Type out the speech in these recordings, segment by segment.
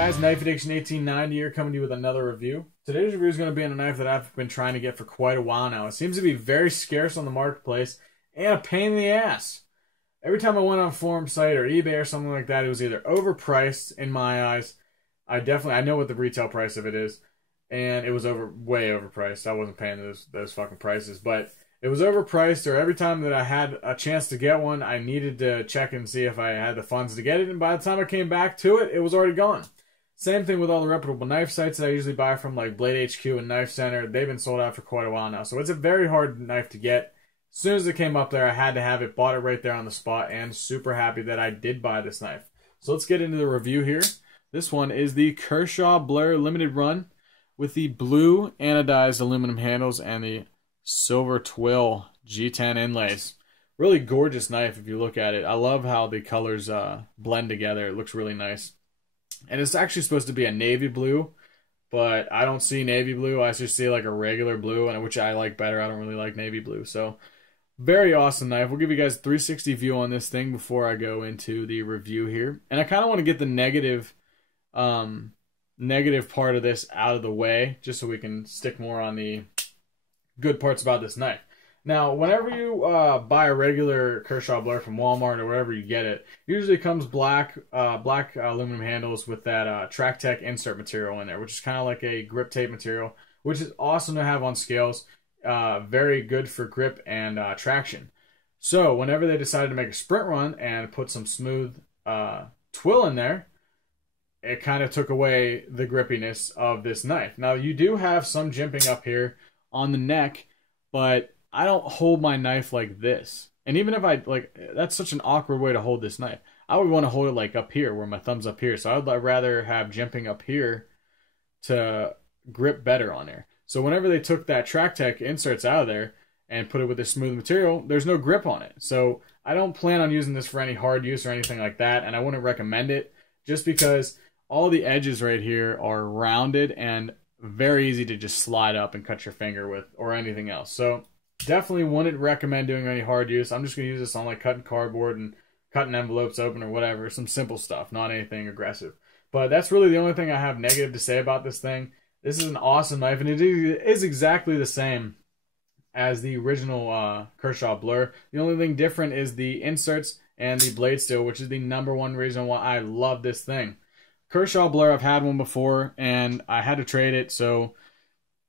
guys, Knife Addiction 1890 here, coming to you with another review. Today's review is going to be on a knife that I've been trying to get for quite a while now. It seems to be very scarce on the marketplace and a pain in the ass. Every time I went on a forum site or eBay or something like that, it was either overpriced in my eyes. I know what the retail price of it is, and it was way overpriced. I wasn't paying those fucking prices, but it was overpriced, or every time that I had a chance to get one, I needed to check and see if I had the funds to get it, and by the time I came back to it, it was already gone. Same thing with all the reputable knife sites that I usually buy from, like Blade HQ and Knife Center. They've been sold out for quite a while now, so it's a very hard knife to get. As soon as it came up there, I had to have it, bought it right there on the spot, and super happy that I did buy this knife. So let's get into the review here. This one is the Kershaw Blair Limited Run with the blue anodized aluminum handles and the silver twill G10 inlays. Really gorgeous knife if you look at it. I love how the colors blend together. It looks really nice. And it's actually supposed to be a navy blue, but I don't see navy blue. I just see like a regular blue, and which I like better. I don't really like navy blue. So very awesome knife. We'll give you guys a 360 view on this thing before I go into the review here. And I kind of want to get the negative part of this out of the way, just so we can stick more on the good parts about this knife. Now, whenever you buy a regular Kershaw Blair from Walmart or wherever you get it, usually comes black aluminum handles with that Track Tech insert material in there, which is kind of like a grip tape material, which is awesome to have on scales. Very good for grip and traction. So whenever they decided to make a sprint run and put some smooth twill in there, it kind of took away the grippiness of this knife. Now, you do have some jimping up here on the neck, but I don't hold my knife like this. And even if that's such an awkward way to hold this knife. I would want to hold it like up here, where my thumb's up here. So I would rather have jimping up here to grip better on there. So whenever they took that Track Tech inserts out of there and put it with this smooth material, there's no grip on it. So I don't plan on using this for any hard use or anything like that, and I wouldn't recommend it, just because all the edges right here are rounded and very easy to just slide up and cut your finger with, or anything else. So definitely wouldn't recommend doing any hard use. I'm just going to use this on like cutting cardboard and cutting envelopes open or whatever. Some simple stuff, not anything aggressive. But that's really the only thing I have negative to say about this thing. This is an awesome knife, and it is exactly the same as the original Kershaw Blair. The only thing different is the inserts and the blade steel, which is the #1 reason why I love this thing. Kershaw Blair, I've had one before, and I had to trade it, so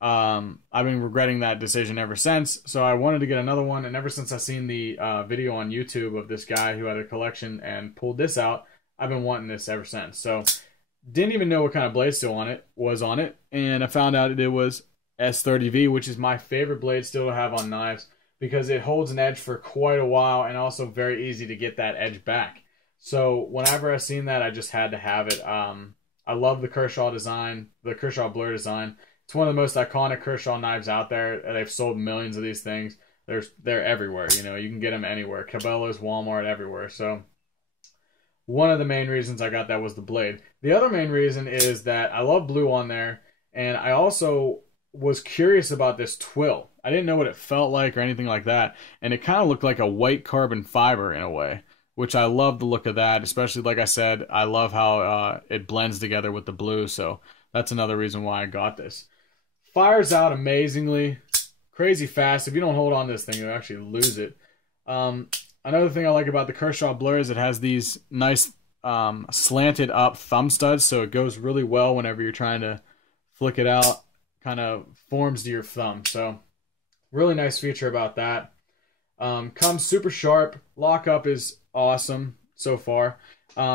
I've been regretting that decision ever since. So I wanted to get another one, and ever since I seen the video on YouTube of this guy who had a collection and pulled this out, I've been wanting this ever since. So didn't even know what kind of blade steel was on it, and I found out it was S30V, which is my favorite blade steel to have on knives, because it holds an edge for quite a while, and also very easy to get that edge back. So whenever I seen that, I just had to have it. I love the Kershaw design, the Kershaw Blair design. It's one of the most iconic Kershaw knives out there. They've sold millions of these things. They're everywhere. You know, you can get them anywhere. Cabela's, Walmart, everywhere. So one of the main reasons I got that was the blade. The other main reason is that I love blue on there, and I also was curious about this twill. I didn't know what it felt like or anything like that, and it kind of looked like a white carbon fiber in a way, which I love the look of that. Especially, like I said, I love how it blends together with the blue, so that's another reason why I got this. Fires out amazingly, crazy fast. If you don't hold on to this thing, you'll actually lose it. Another thing I like about the Kershaw Blair is it has these nice slanted up thumb studs, so it goes really well whenever you're trying to flick it out. Kind of forms to your thumb, so really nice feature about that. Comes super sharp. Lockup is awesome so far.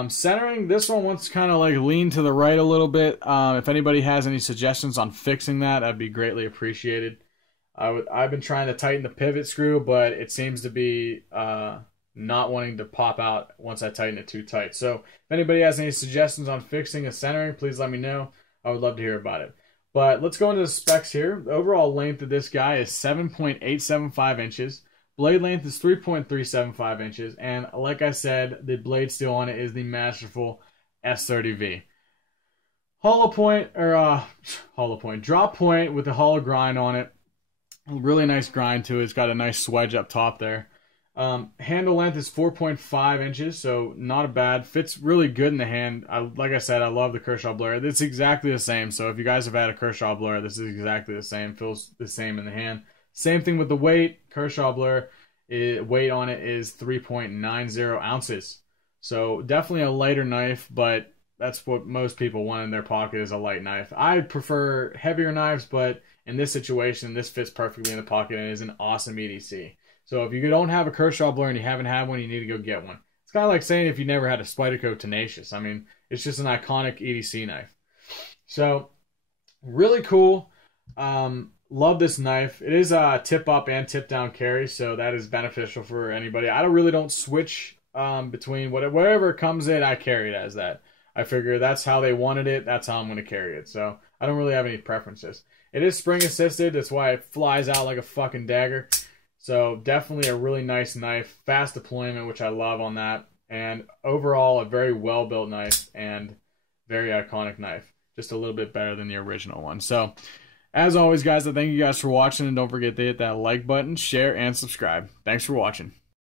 Centering, this one wants to kind of like lean to the right a little bit. If anybody has any suggestions on fixing that, that'd be greatly appreciated. I've been trying to tighten the pivot screw, but it seems to be not wanting to pop out once I tighten it too tight. So if anybody has any suggestions on fixing the centering, please let me know. I would love to hear about it. But let's go into the specs here. The overall length of this guy is 7.875 inches. Blade length is 3.375 inches. And like I said, the blade steel on it is the masterful S30V. Drop point with a hollow grind on it. Really nice grind too. It's got a nice swedge up top there. Handle length is 4.5 inches, so not bad. Fits really good in the hand. Like I said, I love the Kershaw blower. It's exactly the same. So if you guys have had a Kershaw blower, this is exactly the same. Feels the same in the hand. Same thing with the weight. Kershaw blower, weight on it is 3.90 ounces. So definitely a lighter knife, but that's what most people want in their pocket is a light knife. I prefer heavier knives, but in this situation, this fits perfectly in the pocket and is an awesome EDC. So if you don't have a Kershaw blower and you haven't had one, you need to go get one. It's kind of like saying if you never had a Spyderco Tenacious. I mean, it's just an iconic EDC knife. So, really cool. Love this knife. It is a tip up and tip down carry, so that is beneficial for anybody. I really don't switch between whatever comes in, I carry it as that. I figure that's how they wanted it, that's how I'm going to carry it. So, I don't really have any preferences. It is spring assisted, that's why it flies out like a fucking dagger. So definitely a really nice knife, fast deployment, which I love on that, and overall a very well-built knife and very iconic knife. Just a little bit better than the original one. So as always, guys, I thank you guys for watching, and don't forget to hit that like button, share, and subscribe. Thanks for watching.